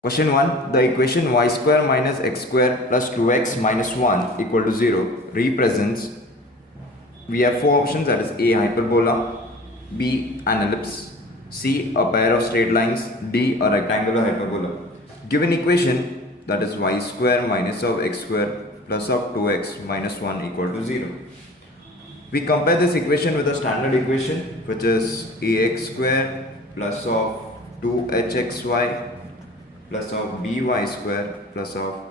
Question 1. The equation y square minus x square plus 2x minus 1 equal to 0 represents, we have four options, that is A, hyperbola, B, an ellipse, C, a pair of straight lines, D, a rectangular hyperbola. Given equation, that is y square minus of x square plus of 2x minus 1 equal to 0. We compare this equation with the standard equation, which is ax square plus of 2hxy plus of by square plus of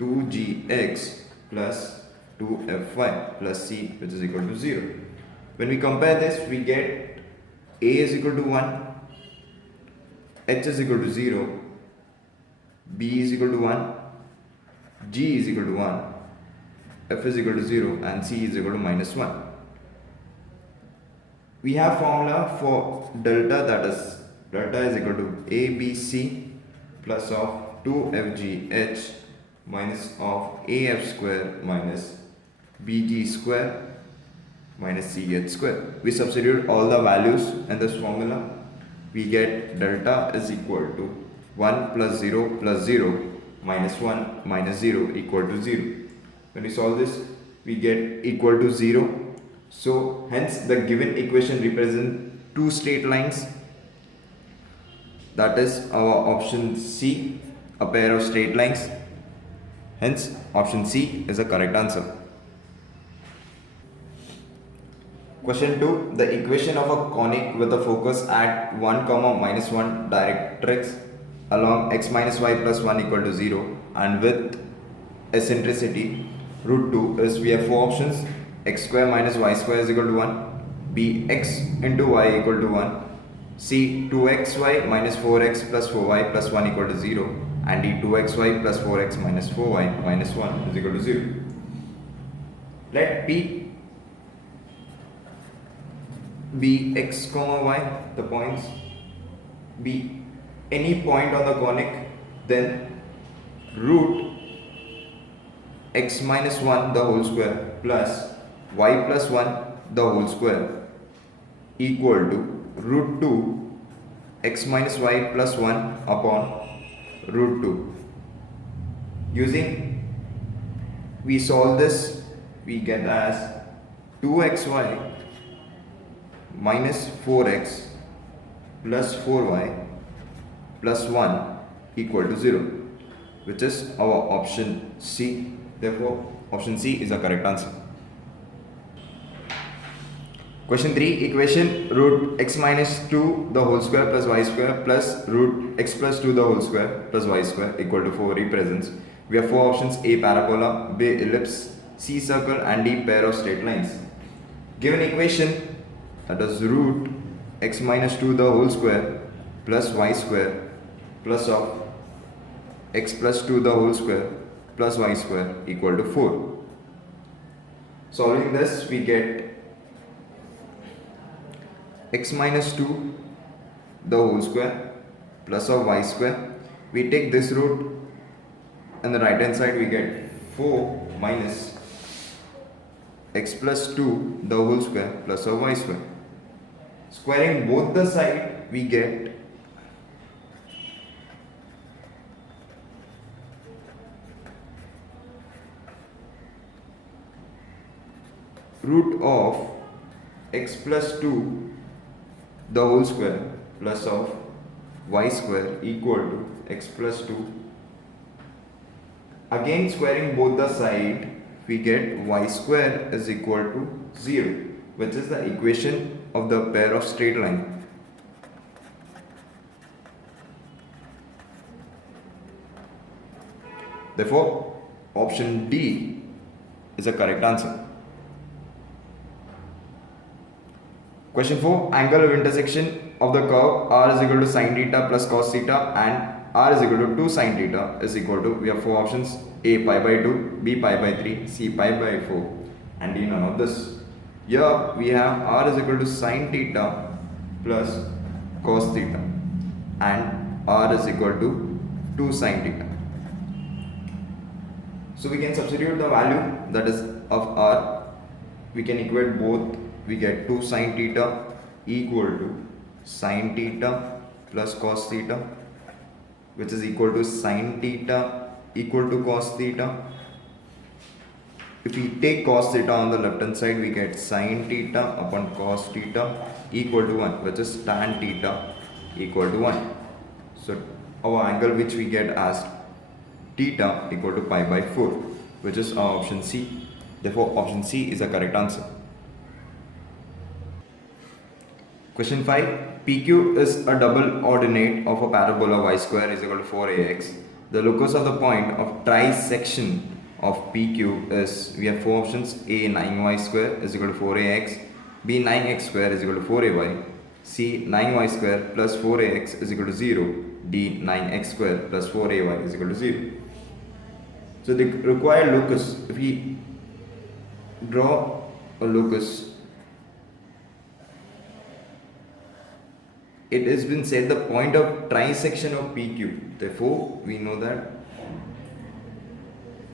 2gx plus 2fy plus c, which is equal to 0. When we compare this, we get a is equal to 1, h is equal to 0, b is equal to 1, g is equal to 1, f is equal to 0, and c is equal to minus 1. We have formula for delta, that is delta is equal to abc plus of 2fgh minus of af square minus bg square minus ch square. We substitute all the values in this formula. We get delta is equal to 1 plus 0 plus 0 minus 1 minus 0 equal to 0. When we solve this, we get equal to 0. So hence the given equation represents two straight lines. That is our option C, a pair of straight lines. Hence option C is the correct answer. Question 2. The equation of a conic with a focus at 1, minus 1 directrix along x minus y plus 1 equal to 0 and with eccentricity root 2 is, we have four options: x square minus y square is equal to 1, b x into y equal to 1, c 2xy minus 4x plus 4y plus 1 equal to 0, and d 2xy plus 4x minus 4y minus 1 is equal to 0. Let p be x comma y, the points be any point on the conic, then root x minus 1 the whole square plus y plus 1 the whole square equal to root 2 x minus y plus 1 upon root 2. Using, we solve this, we get as 2xy minus 4x plus 4y plus 1 equal to 0, which is our option C. Therefore, option C is the correct answer. Question 3. Equation root x minus 2 the whole square plus y square plus root x plus 2 the whole square plus y square equal to 4 represents, we have four options: A, parabola, B, ellipse, C, circle, and D, pair of straight lines. Given equation, that is root x minus 2 the whole square plus y square plus of x plus 2 the whole square plus y square equal to 4. Solving this, we get x minus 2 the whole square plus of y square. We take this root, and the right hand side we get 4 minus x plus 2 the whole square plus of y square. Squaring both the side, we get root of x plus 2 the whole square plus of y square equal to x plus 2. Again, squaring both the side, we get y square is equal to 0, which is the equation of the pair of straight line. Therefore, option D is the correct answer. Question 4. Angle of intersection of the curve r is equal to sin theta plus cos theta and r is equal to 2 sin theta is equal to, we have four options: A, pi by 2, B, pi by 3, C, pi by 4, and D, none of this. Here we have r is equal to sin theta plus cos theta and r is equal to 2 sin theta. So we can substitute the value, that is of r, we can equate both. We get 2 sin theta equal to sin theta plus cos theta which is equal to sine theta equal to cos theta. If we take cos theta on the left hand side, we get sine theta upon cos theta equal to 1, which is tan theta equal to 1. So our angle which we get as theta equal to pi by 4, which is our option C. Therefore option C is the correct answer. Question 5. PQ is a double ordinate of a parabola y square is equal to 4ax. The locus of the point of trisection of PQ is, we have four options: A 9y square is equal to 4ax, B 9x square is equal to 4ay, C 9y square plus 4ax is equal to 0, D 9x square plus 4ay is equal to 0. So the required locus, if we draw a locus, it has been said the point of trisection of PQ. Therefore, we know that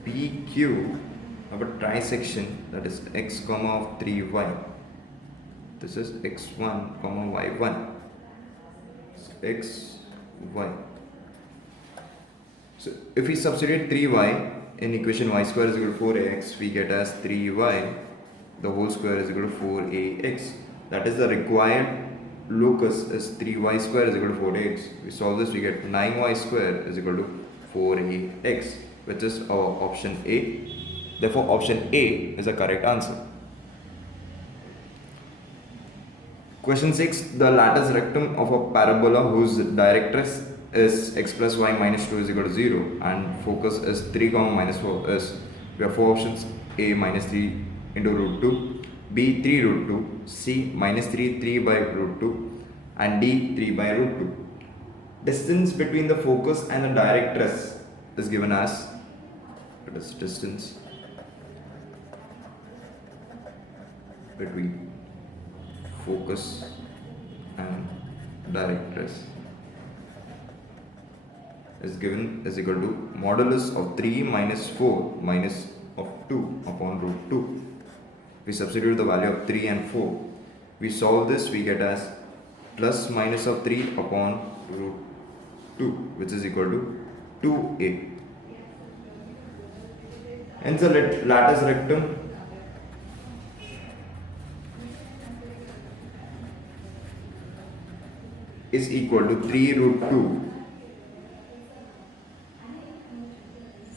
PQ of a trisection, that is x comma of 3y. This is x1 comma y1. X, y. So if we substitute 3y in equation y square is equal to 4ax, we get as 3y the whole square is equal to 4ax. That is the required locus is 3y square is equal to 4ax. We solve this, we get 9y square is equal to 4ax, which is our option A. Therefore option A is the correct answer. Question 6. The latus rectum of a parabola whose directress is x plus y minus 2 is equal to 0 and focus is 3 comma minus 4 is, we have four options: A minus 3 into root 2, B 3 root 2, C minus 3 by root 2, and D 3 by root 2. Distance between the focus and the directress is given as, it is distance between focus and directress is given is equal to modulus of 3 minus 4 minus of 2 upon root 2. We substitute the value of 3 and 4. We solve this, we get as plus minus of 3 upon root 2, which is equal to 2a. Hence the latus rectum is equal to 3 root 2,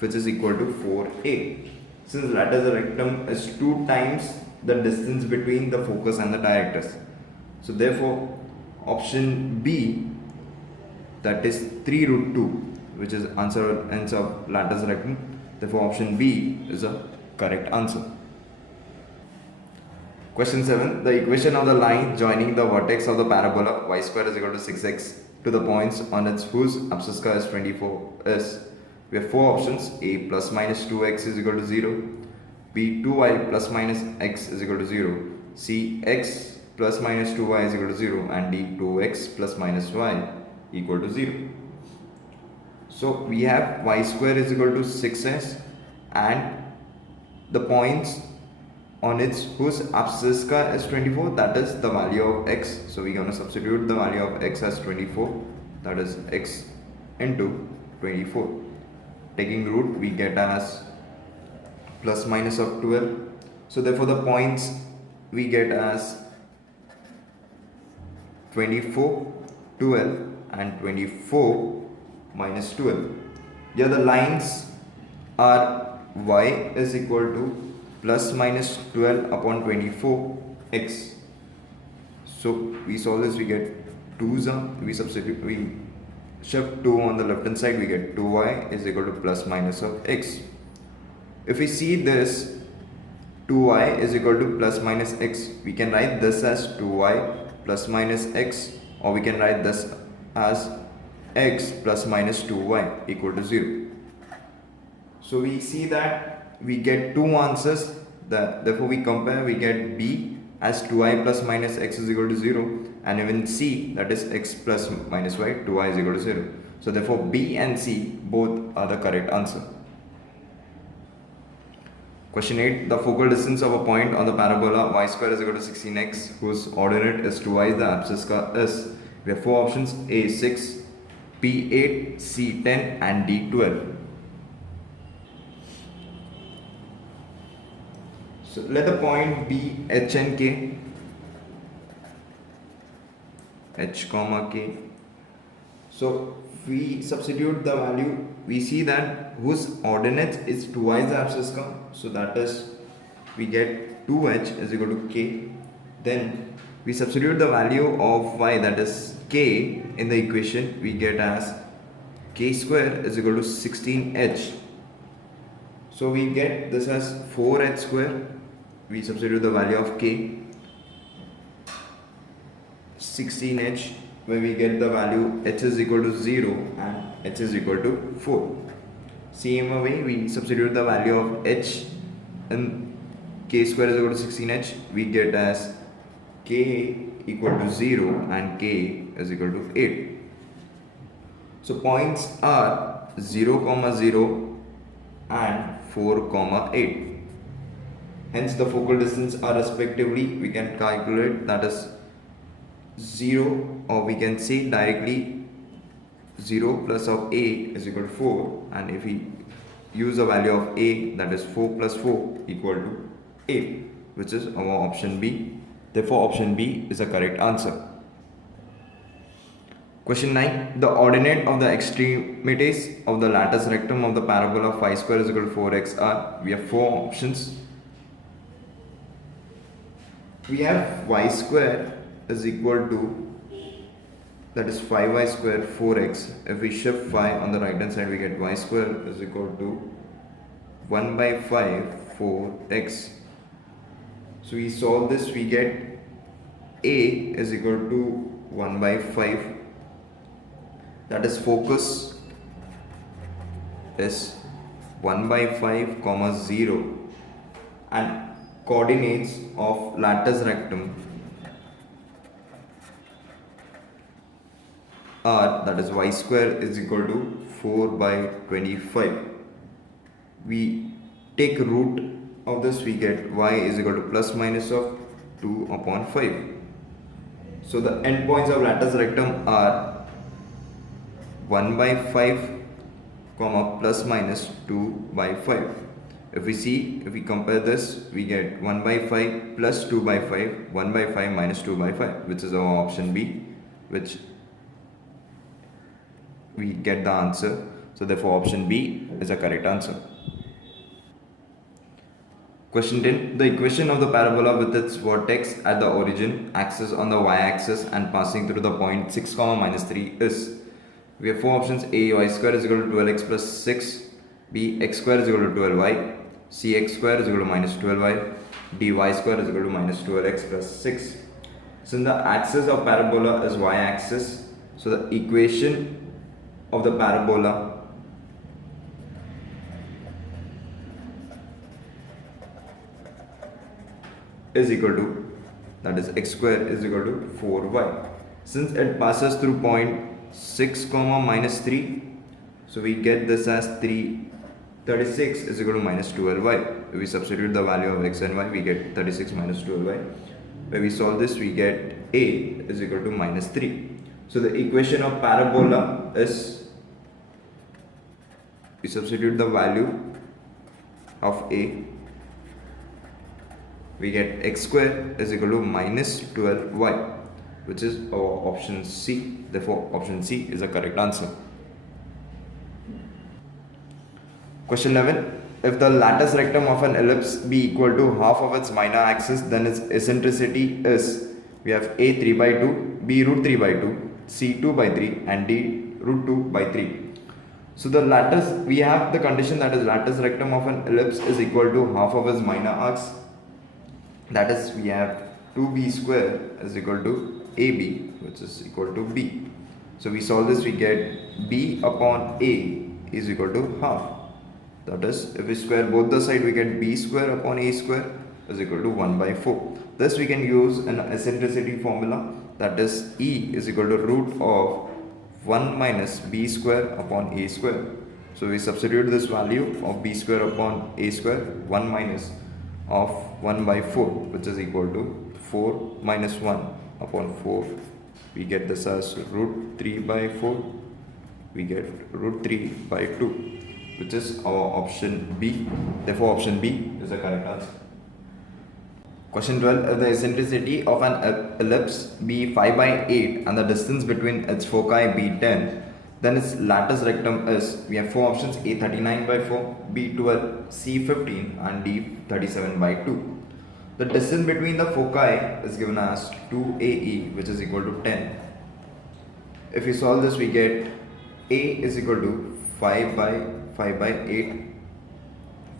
which is equal to 4a. Since latus rectum is 2 times the distance between the focus and the directress, so therefore option B, that is 3 root 2, which is answer of latus rectum. Therefore option B is a correct answer. Question 7. The equation of the line joining the vertex of the parabola y square is equal to 6x to the points on its whose abscissa is 24 is, we have four options: A plus minus 2x is equal to 0, B 2y plus minus x is equal to 0, C x plus minus 2y is equal to 0, and D 2x plus minus y equal to 0. So we have y square is equal to 6s and the points on its whose abscissa is 24, that is the value of x. So we're going to substitute the value of x as 24, that is x into 24. Taking root, we get as plus minus of 12. So therefore the points we get as 24, 12 and 24 minus 12. Here the lines are y is equal to plus minus 12 upon 24 x. So we solve this, we get 2's, we substitute, we shift 2 on the left hand side, we get 2y is equal to plus minus of x. If we see this 2y is equal to plus minus x, we can write this as 2y plus minus x, or we can write this as x plus minus 2y equal to 0. So we see that we get two answers, therefore we compare, we get B as 2i plus minus x is equal to 0, and even C, that is x plus minus y, 2i is equal to 0. So therefore B and C both are the correct answer. Question 8. The focal distance of a point on the parabola y square is equal to 16x whose ordinate is 2y, the abscissa is, we have four options: A 6, P8, C10 and D12. So let the point be H and K, H comma K. So we substitute the value, we see that whose ordinates is twice the abscissa का, so that is we get 2h is equal to k. Then we substitute the value of y, that is k, in the equation. We get as k square is equal to 16h. So we get this as 4h square. We substitute the value of k, 16h, where we get the value h is equal to 0 and h is equal to 4. Same way we substitute the value of h in k square is equal to 16h. We get as k equal to 0 and k is equal to 8. So points are 0, 0 and 4, 8. Hence the focal distance are respectively, we can calculate, that is 0, or we can say directly 0 plus of a is equal to 4, and if we use the value of a, that is 4 plus 4 equal to 8, which is our option B. Therefore option B is the correct answer. Question 9. The ordinate of the extremities of the latus rectum of the parabola phi square is equal to 4x are, we have 4 options. We have y square is equal to, that is 5y square 4x. If we shift phi on the right hand side, we get y square is equal to 1 by 5 4x. So we solve this, we get a is equal to 1 by 5, that is focus is 1 by 5 comma 0, and coordinates of latus rectum are, that is y square is equal to 4 by 25. We take root of this, we get y is equal to plus minus of 2 upon 5. So the endpoints of latus rectum are 1 by 5 comma plus minus 2 by 5. If we compare this, we get 1 by 5 plus 2 by 5, 1 by 5 minus 2 by 5, which is our option B, which we get the answer. So therefore option B is the correct answer. Question 10. The equation of the parabola with its vertex at the origin, axis on the y-axis and passing through the point 6, minus 3 is, we have 4 options. A, y square is equal to 12x plus 6, B, x square is equal to 12y, C, x square is equal to minus 12y, D, y square is equal to minus 12x plus 6. Since the axis of parabola is y-axis, so the equation of the parabola is equal to, that is x square is equal to 4y. Since it passes through point 6, minus 3, so we get this as 36 is equal to minus 12y. If we substitute the value of x and y, we get 36 minus 12y. When we solve this, we get a is equal to minus 3. So the equation of parabola is, we substitute the value of a, we get x square is equal to minus 12y, which is our option C. Therefore option C is the correct answer. Question 11. If the latus rectum of an ellipse be equal to half of its minor axis, then its eccentricity is, we have a 3 by 2, b root 3 by 2, c 2 by 3 and d root 2 by 3. So the latus, we have the condition that is latus rectum of an ellipse is equal to half of its minor arcs, that is we have 2b square is equal to ab, which is equal to b. So we solve this, we get b upon a is equal to half. That is, if we square both the side, we get b square upon a square is equal to 1 by 4. Thus we can use an eccentricity formula, that is E is equal to root of 1 minus b square upon a square. So we substitute this value of b square upon a square, 1 minus of 1 by 4, which is equal to 4 minus 1 upon 4. We get this as root 3 by 4 we get root 3 by 2, which is our option B. Therefore, option B is the correct answer. Question 12. If the eccentricity of an ellipse be 5 by 8 and the distance between its foci be 10, then its latus rectum is, we have four options: A 39 by 4, B 12, C 15 and D 37 by 2. The distance between the foci is given as 2AE, which is equal to 10. If we solve this, we get A is equal to 5 by 8.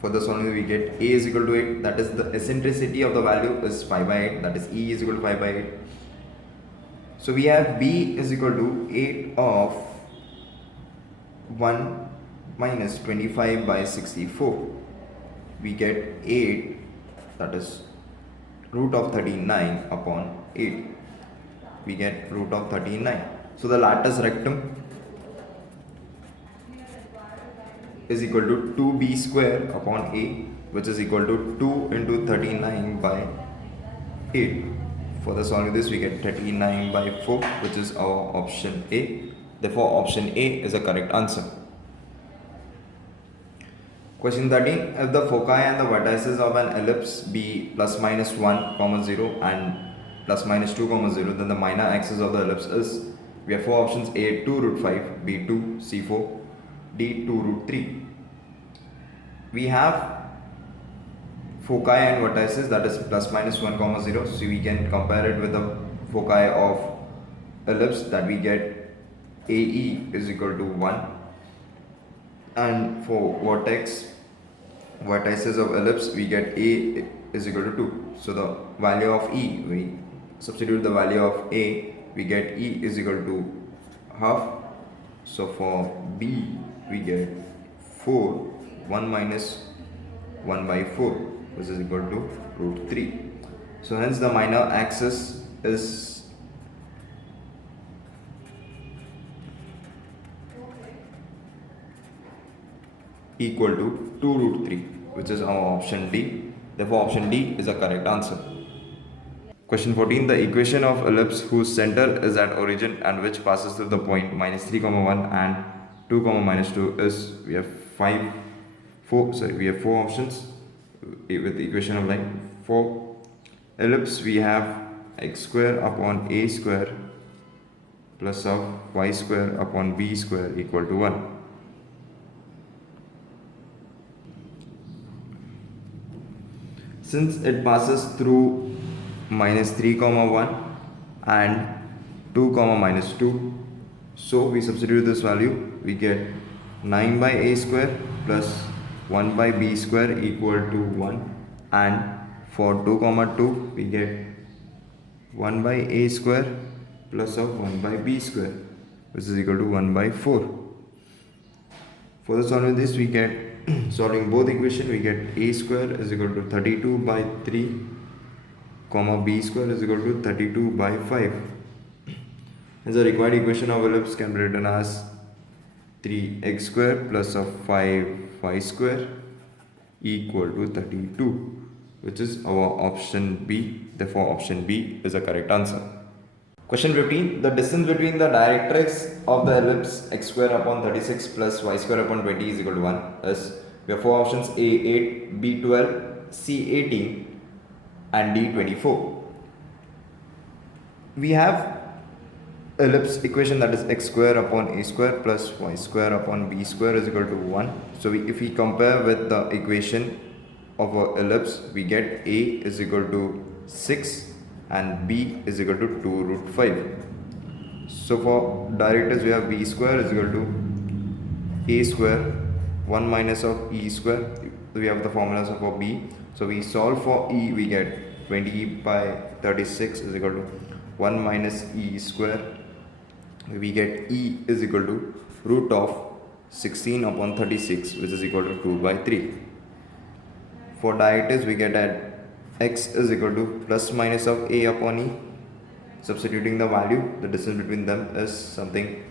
For this only we get A is equal to 8, that is the eccentricity of the value is 5 by 8, that is E is equal to 5 by 8. So we have B is equal to 8 of 1 minus 25 by 64. We get 8, that is root of 39 upon 8. We get root of 39. So the latus rectum is equal to 2b square upon A, which is equal to 2 into 39 by 8. For the solving this, we get 39 by 4, which is our option A. Therefore, option A is a correct answer. Question 13. If the foci and the vertices of an ellipse be plus minus 1, 0 and plus minus 2, 0, then the minor axis of the ellipse is, we have four options: A 2 root 5, B 2, C 4, D 2 root 3. We have foci and vertices, that is plus minus 1, 0, so we can compare it with the foci of ellipse, that we get AE is equal to 1, and for vertices of ellipse we get A is equal to 2. So the value of E, we substitute the value of A, we get E is equal to half. So for B we get 4, 1 minus 1 by 4, which is equal to root 3. So hence the minor axis is equal to 2 root 3, which is our option D. Therefore, option D is a correct answer. Question 14. The equation of ellipse whose center is at origin and which passes through the point minus 3, 1 and 2, minus 2 is, we have four options with the equation of line. For ellipse, we have x square upon a square plus of y square upon b square equal to 1. Since it passes through minus 3, 1 and 2, minus 2, so we substitute this value, we get 9 by a square plus 1 by b square equal to 1, and for 2, 2 we get 1 by a square plus of 1 by b square, which is equal to 1 by 4. For the solving this, we get solving both equation, we get a square is equal to 32 by 3, b square is equal to 32 by 5. Hence the required equation of ellipse can be written as 3x square plus of 5y square equal to 32, which is our option B. Therefore, option B is the correct answer. Question 15. The distance between the directrix of the ellipse x square upon 36 plus y square upon 20 is equal to 1 is, we have four options: A 8, B 12, C 18 and D 24. We have ellipse equation, that is x square upon a square plus y square upon b square is equal to 1. So if we compare with the equation of a ellipse, we get a is equal to 6 and b is equal to 2 root 5. So for directrix, we have b square is equal to a square 1 minus of e square. We have the formulas for b. So we solve for e, we get 20 by 36 is equal to 1 minus e square. We get e is equal to root of 16 upon 36, which is equal to 2 by 3. For directrix, we get at x is equal to plus minus of a upon e. Substituting the value, the distance between them is something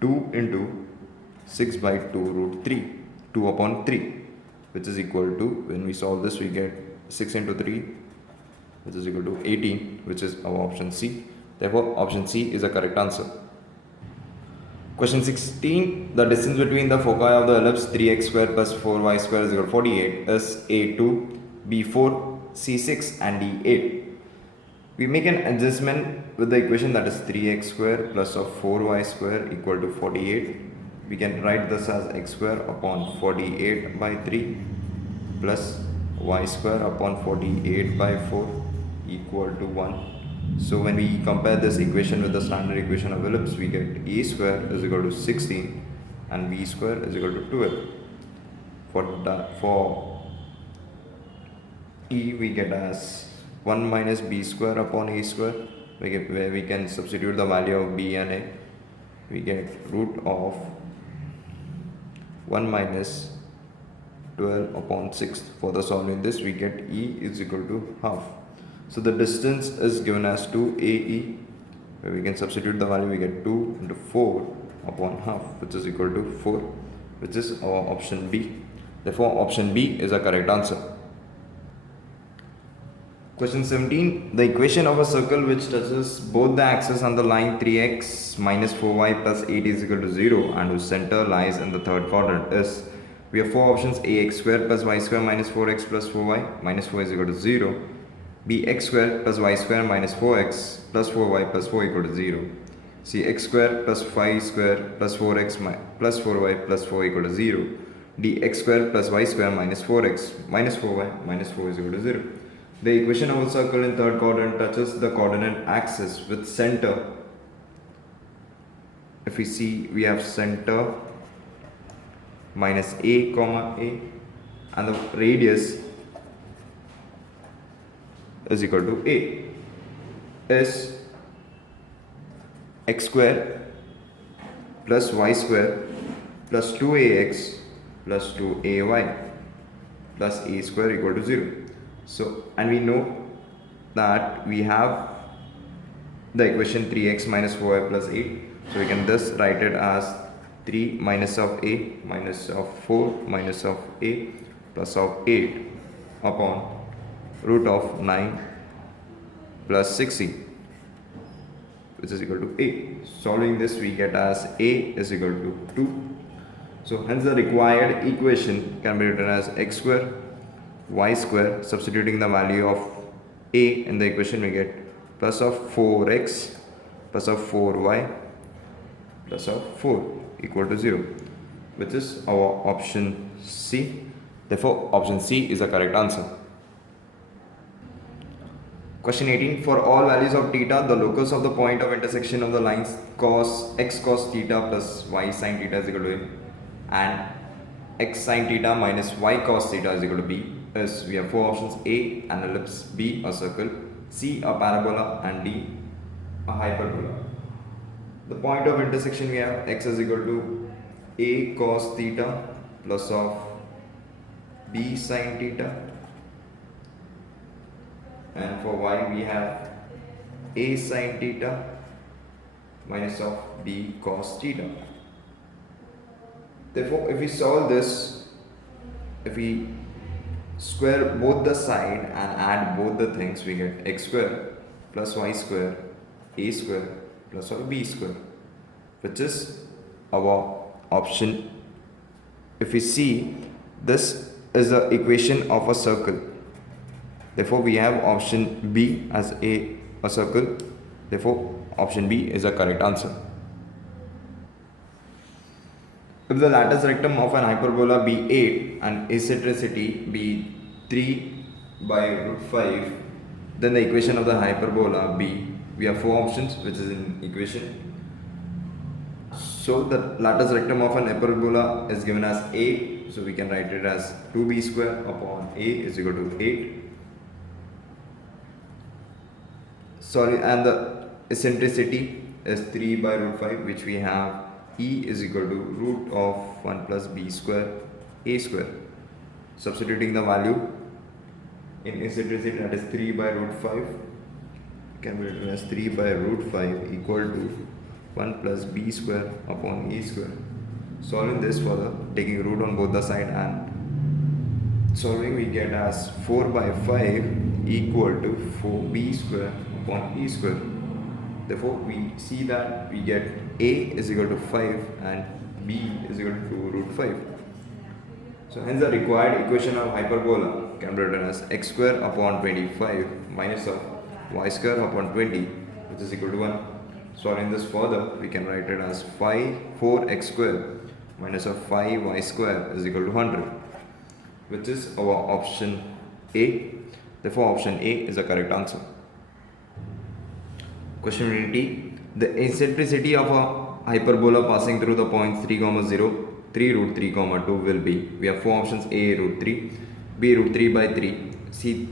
two into 6 by 2 root 3, 2 upon 3, which is equal to, when we solve this, we get 6 into 3, which is equal to 18, which is our option C. Therefore, option C is the correct answer. Question 16. The distance between the foci of the ellipse 3x square plus 4y square is equal to 48 is A2, B4, C6 and D8. We make an adjustment with the equation, that is 3x square plus of 4y square equal to 48. We can write this as x square upon 48 by 3 plus y square upon 48 by 4 equal to 1. So when we compare this equation with the standard equation of ellipse, we get a square is equal to 16 and b square is equal to 12. For e, we get as 1 minus b square upon a square, where we can substitute the value of b and a. We get root of 1 minus 12 upon 6. For the solving this, we get e is equal to half. So the distance is given as 2ae, where we can substitute the value. We get 2 into 4 upon half, which is equal to 4, which is our option B. Therefore, option B is a correct answer. Question 17. The equation of a circle which touches both the axes on the line 3x minus 4y plus 8 is equal to 0 and whose center lies in the third quadrant is. We have four options: ax square plus y square minus 4x plus 4y minus 4 is equal to 0. Bx square plus y square minus 4x plus 4y plus 4 equal to 0. Cx square plus 5 square plus 4x plus 4y plus 4 equal to 0. Dx square plus y square minus 4x minus 4y minus 4 is equal to 0. The equation of a circle in third quadrant touches the coordinate axis with center. If we see, we have center minus a comma a, and the radius is equal to a, is x square plus y square plus 2ax plus 2ay plus a square equal to 0. So, and we know that we have the equation 3x minus 4y plus 8. So we can thus write it as 3 minus of a minus of 4 minus of a plus of 8 upon root of 9 plus 60, which is equal to a. Solving this, we get as a is equal to 2. So hence the required equation can be written as x square y square. Substituting the value of a in the equation, we get plus of 4x plus of 4y plus of 4 equal to 0, which is our option C. Therefore, option C is the correct answer. Question 18. For all values of theta, the locus of the point of intersection of the lines cos x cos theta plus y sin theta is equal to a, and x sin theta minus y cos theta is equal to b is. We have four options: A, an ellipse; B, a circle; C, a parabola; and D, a hyperbola. The point of intersection, we have x is equal to a cos theta plus of b sin theta, and for y we have a sin theta minus of b cos theta. Therefore, if we solve this, if we square both the side and add both the things, we get x square plus y square a square plus of b square, which is our option. If we see, this is the equation of a circle. Therefore, we have option B as a circle. Therefore, option B is the correct answer. If the lattice rectum of an hyperbola be 8 and eccentricity be 3 by root 5, then the equation of the hyperbola be, we have four options, which is in equation. So the lattice rectum of an hyperbola is given as 8, so we can write it as 2b square upon a is equal to 8. And the eccentricity is 3 by root 5, which we have e is equal to root of 1 plus b square a square. Substituting the value in eccentricity, that is 3 by root 5, can be written as 3 by root 5 equal to 1 plus b square upon a square. Solving this further, taking root on both the side and Solving, we get as 4 by 5 equal to 4b square upon e square. Therefore, we see that we get a is equal to 5 and b is equal to 2 root 5. So hence the required equation of hyperbola can be written as x square upon 25 minus of y square upon 20, which is equal to 1. Solving this further, we can write it as 4x square minus of 5y square is equal to 100, which is our option A. Therefore, option A is the correct answer. Question 20. The eccentricity of a hyperbola passing through the points 3, 0, 3 root 3, 2 will be. We have four options: A root 3, B root 3 by 3, C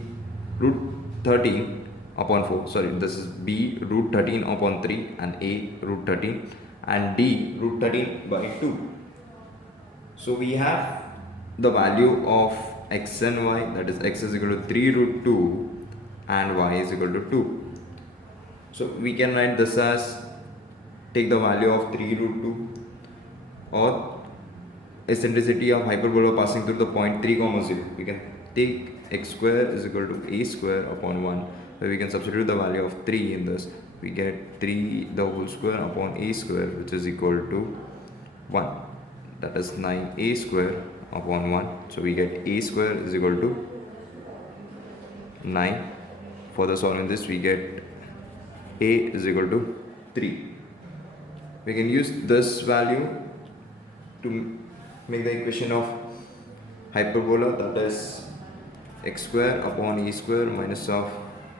root 13 upon 4. Sorry, this is B root 13 upon 3 and A root 13 and D root 13 by 2. So we have the value of x and y, that is x is equal to 3 root 2 and y is equal to 2. So we can write this as, take the value of 3 root 2 or eccentricity of hyperbola passing through the point 3, 0. We can take x square is equal to a square upon 1, where we can substitute the value of 3 in this. We get 3 the whole square upon a square, which is equal to 1. That is 9a square upon 1. So we get a square is equal to 9. Further solving this, we get a is equal to 3. We can use this value to make the equation of hyperbola, that is x square upon e square minus of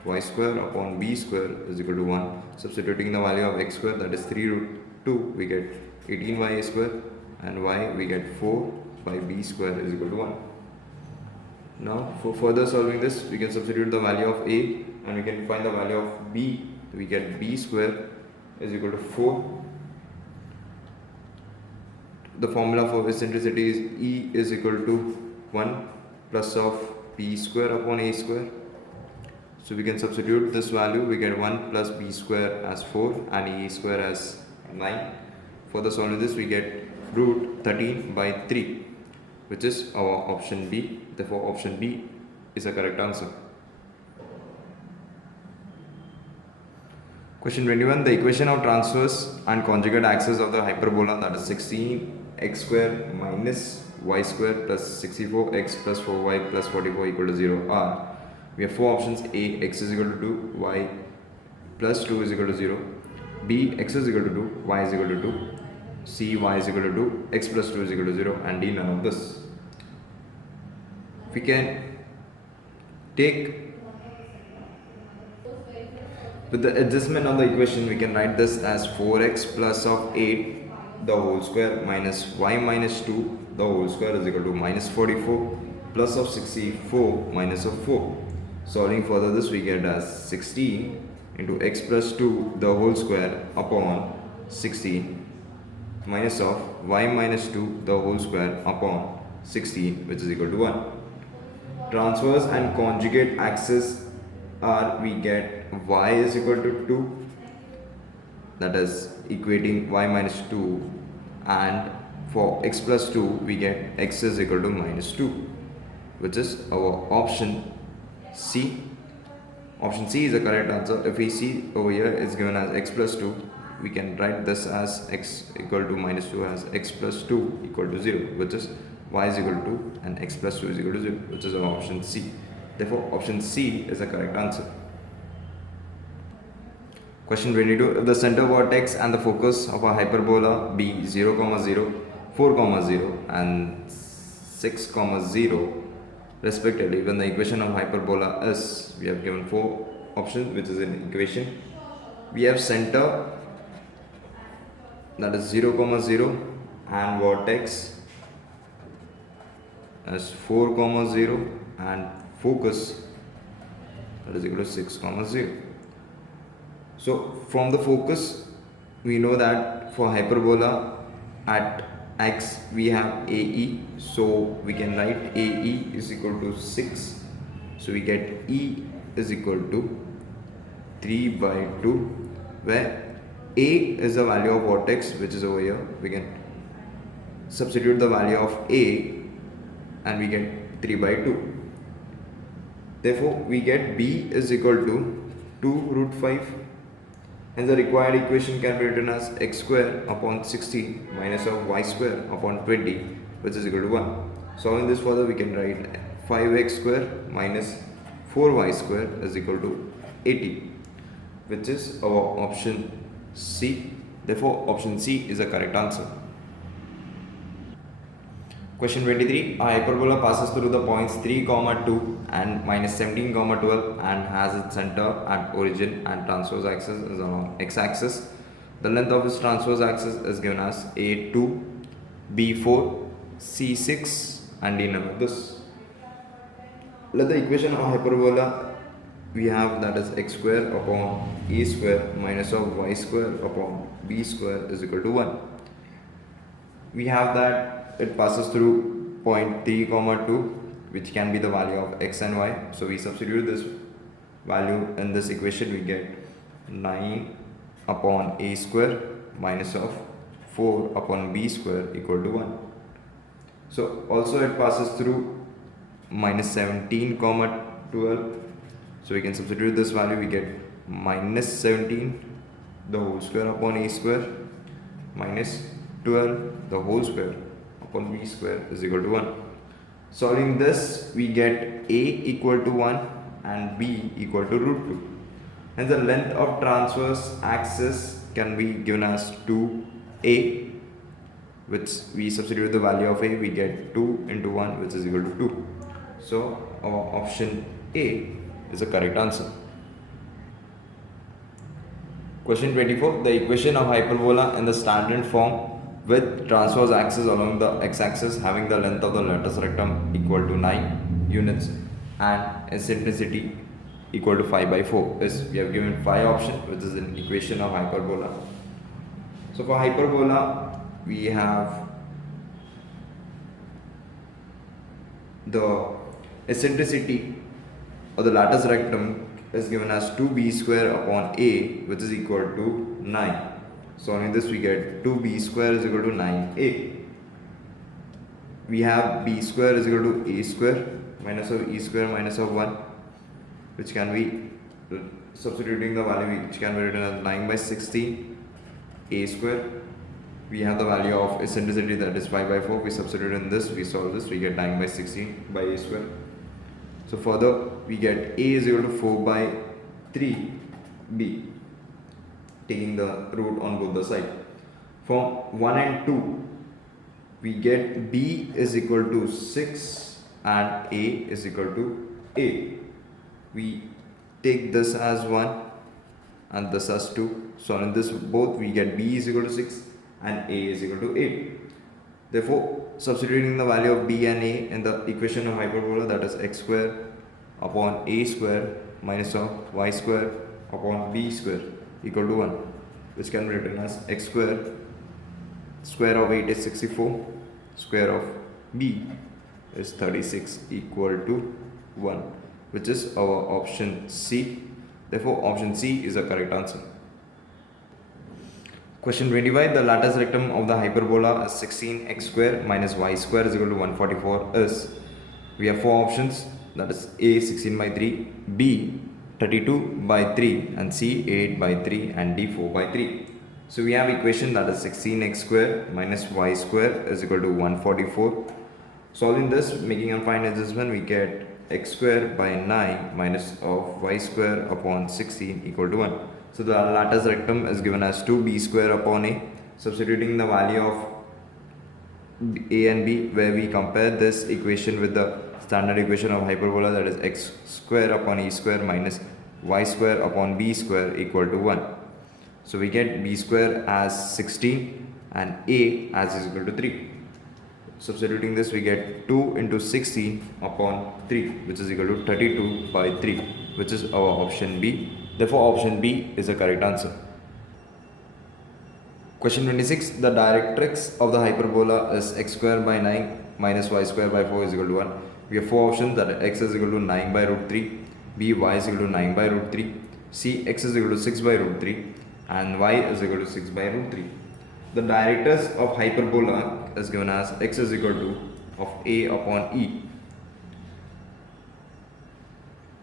y square upon b square is equal to 1. Substituting the value of x square, that is 3 root 2, we get 18y square, and y we get 4 by b square is equal to 1. Now for further solving this, we can substitute the value of a and we can find the value of b. We get b square is equal to 4. The formula for eccentricity is E is equal to 1 plus of b square upon a square. So we can substitute this value, we get 1 plus b square as 4 and e square as 9. Further solving this, we get root 13 by 3, which is our option B. Therefore, option B is a correct answer. Question 21. The equation of transverse and conjugate axis of the hyperbola, that is 16x square minus y square plus 64x plus 4y plus 44 equal to 0 are. We have four options: A, x is equal to 2, y plus 2 is equal to 0, B, x is equal to 2, y is equal to 2, C, y is equal to 2, x plus 2 is equal to 0, and D, none of this. We can take, with the adjustment of the equation, we can write this as 4x plus of 8 the whole square minus y minus 2 the whole square is equal to minus 44 plus of 64 minus of 4. Solving further this, we get as 16 into x plus 2 the whole square upon 16 minus of y minus 2 the whole square upon 16, which is equal to 1. Transverse and conjugate axis are, we get y is equal to 2, that is equating y minus 2, and for x plus 2 we get x is equal to minus 2, which is our option C. Option C is the correct answer. If we see over here, it's given as x plus 2, we can write this as x equal to minus 2 as x plus 2 equal to 0, which is y is equal to 2 and x plus 2 is equal to 0, which is our option C. Therefore, option C is the correct answer. Question 22. If the center vertex and the focus of a hyperbola be 0, 0, 4, 0 and 6, 0 respectively, when the equation of hyperbola is, we have given four options, which is an equation. We have center, that is 0, 0 and vertex as 4, 0 and focus, that is equal to 6, 0. So from the focus, we know that for hyperbola at x we have AE, so we can write AE is equal to 6. So we get E is equal to 3 by 2, where A is the value of vertex, which is over here. We can substitute the value of A and we get 3 by 2. Therefore, we get b is equal to 2 root 5. Hence, the required equation can be written as x square upon 16 minus of y square upon 20, which is equal to 1. Solving this further, we can write 5x square minus 4y square is equal to 80, which is our option C. Therefore, option C is the correct answer. Question 23. A hyperbola passes through the points 3, 2 and minus 17, 12 and has its center at origin and transverse axis is along x-axis. The length of its transverse axis is given as A2, B4, C6 and D none of this. Let the equation of hyperbola we have, that is x square upon a square minus of y square upon b square is equal to 1. We have that it passes through point 3, 2, which can be the value of x and y. So we substitute this value in this equation. We get 9 upon a square minus of 4 upon b square equal to 1. So also it passes through minus 17, 12. So we can substitute this value. We get minus 17 the whole square upon a square minus 12 the whole square upon b square is equal to 1. Solving this, we get a equal to 1 and b equal to root 2. And the length of transverse axis can be given as 2a, which we substitute the value of a, we get 2 into 1, which is equal to 2. So our option A is the correct answer. Question 24. The equation of hyperbola in the standard form with transverse axis along the x-axis having the length of the latus rectum equal to 9 units and eccentricity equal to 5 by 4 is, we have given 5 options, which is an equation of hyperbola. So for hyperbola, we have the eccentricity or the latus rectum is given as 2b square upon a, which is equal to 9. Solving this, we get 2b square is equal to 9a. We have b square is equal to a square minus of e square minus of 1, which can be substituting the value, which can be written as 9 by 16 a square. We have the value of eccentricity, that is 5 by 4. We substitute in this, we solve this, we get 9 by 16 by a square. So further, we get a is equal to 4 by 3b, taking the root on both the sides. From 1 and 2, we get b is equal to 6 and a is equal to a. We take this as 1 and this as 2. So in this both, we get b is equal to 6 and a is equal to 8. Therefore, substituting the value of b and a in the equation of hyperbola, that is x square upon a square minus of y square upon b square equal to 1, which can be written as x square, square of 8 is 64, square of b is 36 equal to 1, which is our option C. Therefore, option C is the correct answer. Question 25. The latus rectum of the hyperbola is 16x square minus y square is equal to 144 is, we have 4 options, that is A 16 by 3, B 32 by 3 and C 8 by 3 and D 4 by 3. So we have equation, that is 16x square minus y square is equal to 144. Solving this, making a fine adjustment, we get x square by 9 minus of y square upon 16 equal to 1. So the latus rectum is given as 2b square upon a. Substituting the value of a and b, where we compare this equation with the standard equation of hyperbola, that is x square upon e square minus y square upon b square equal to 1. So we get b square as 16 and a as is equal to 3. Substituting this, we get 2 into 16 upon 3, which is equal to 32 by 3, which is our option B. Therefore, option B is the correct answer. Question 26. The directrix of the hyperbola is x square by 9 minus y square by 4 is equal to 1. We have 4 options, that x is equal to 9 by root 3, b y is equal to 9 by root 3, c x is equal to 6 by root 3 and y is equal to 6 by root 3. The directrix of hyperbola is given as x is equal to of a upon e.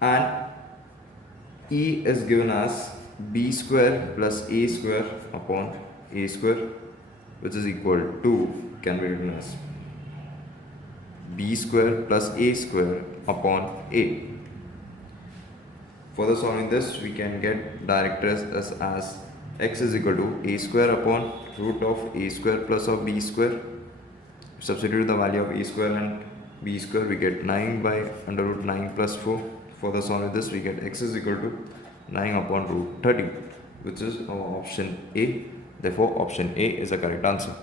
and E is given as b square plus a square upon a square, which is equal to, can be written as b square plus a square upon a. Further solving this, we can get directors as x is equal to a square upon root of a square plus of b square. Substitute the value of a square and b square, we get 9 by under root 9 plus 4. Further solving this, we get x is equal to 9 upon root 30, which is our option A. Therefore, option A is the correct answer.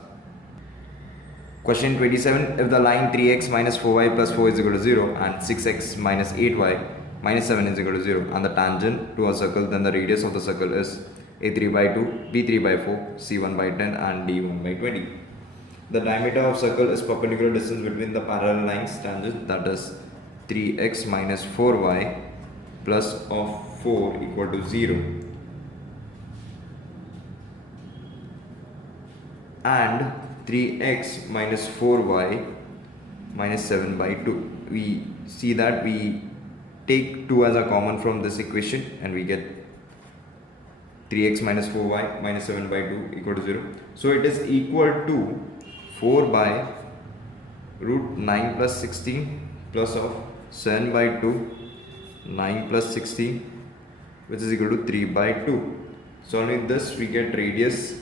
Question 27. If the line 3x minus 4y plus 4 is equal to 0 and 6x minus 8y minus 7 is equal to 0 and the tangent to a circle, then the radius of the circle is a3 by 2, b3 by 4, c1 by 10 and d1 by 20. The diameter of circle is perpendicular distance between the parallel lines tangent, that is 3x minus 4y plus of 4 equal to 0, and 3x minus 4y minus 7 by 2. We see that we take 2 as a common from this equation and we get 3x minus 4y minus 7 by 2 equal to 0. So it is equal to 4 by root 9 plus 16 plus of 7 by 2, 9 plus 16, which is equal to 3 by 2. Solving this, we get radius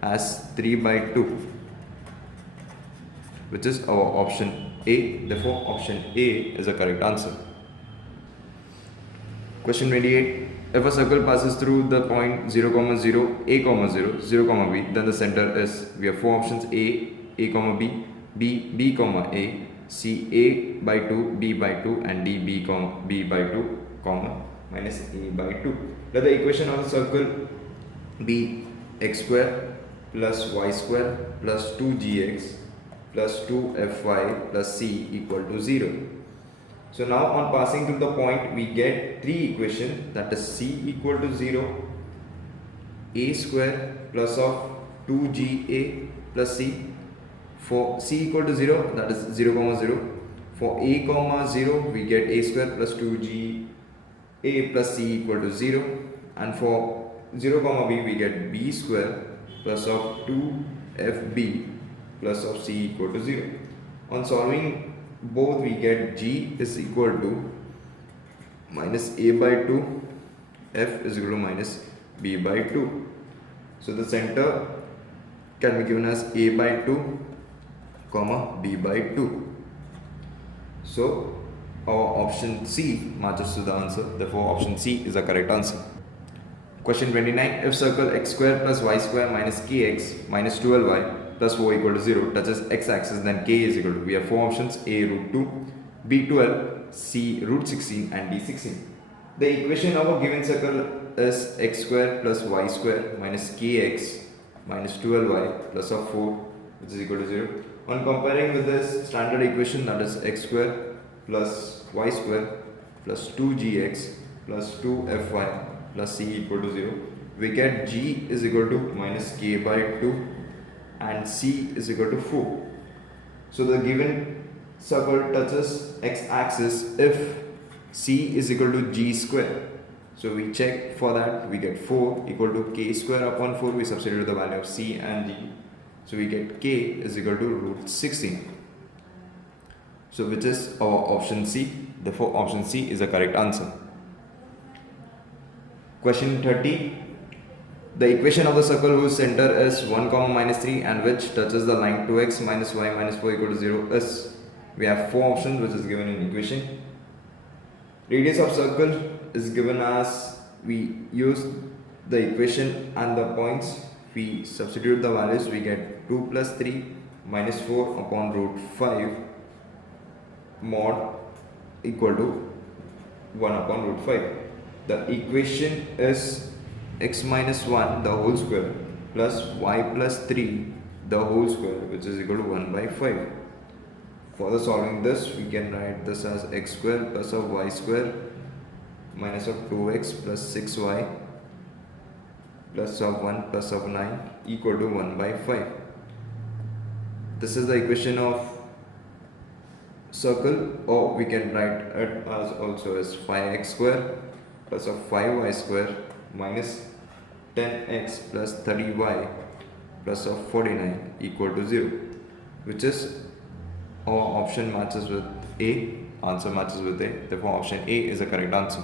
as 3 by 2, which is our option A. Therefore, option A is the correct answer. Question 28. If a circle passes through the point 0, 0, a, 0, 0, b, then the center is, we have four options: a, b, b, a, c, a by 2, b by 2, and d, b by 2, minus a by 2. Let the equation of the circle be x square plus y square plus 2gx plus 2fy plus c equal to 0. So now on passing through the point, we get three equations, that is c equal to 0, a square plus of 2ga plus c. For c equal to 0, that is 0, 0. For a, 0, we get a square plus 2ga plus c equal to 0. And for 0, b, we get b square plus of 2fb plus of c equal to 0. On solving both, we get g is equal to minus a by 2, f is equal to minus b by 2. So the center can be given as a by 2, b by 2. So our option C matches to the answer. Therefore, option C is the correct answer. Question 29. If circle x square plus y square minus kx minus 12y plus 4 equal to 0 touches x-axis, then k is equal to, we have four options: a root 2, b 12, c root 16 and d 16. The equation of a given circle is x square plus y square minus kx minus 12y plus of 4, which is equal to 0. On comparing with this standard equation, that is x square plus y square plus 2gx plus 2fy plus c equal to 0, we get g is equal to minus k by 2 and c is equal to 4. So the given circle touches x-axis if c is equal to g square. So we check for that, we get 4 equal to k square upon 4, we substitute the value of c and g. So we get k is equal to root 16. So which is our option C. Therefore, option C is the correct answer. Question 30. The equation of the circle whose center is 1, minus 3 and which touches the line 2x minus y minus 4 equal to 0 is, we have four options which is given in equation. Radius of circle is given as, we use the equation and the points, we substitute the values, we get 2 plus 3 minus 4 upon root 5 mod equal to 1 upon root 5. The equation is x minus 1 the whole square plus y plus 3 the whole square, which is equal to 1 by 5. For solving this, we can write this as x square plus of y square minus of 2x plus 6y plus of 1 plus of 9 equal to 1 by 5. This is the equation of circle, or we can write it as also as 5x square plus of 5y square minus 10x plus 30y plus of 49 equal to 0, which is our option matches with A, answer matches with A, therefore option A is the correct answer.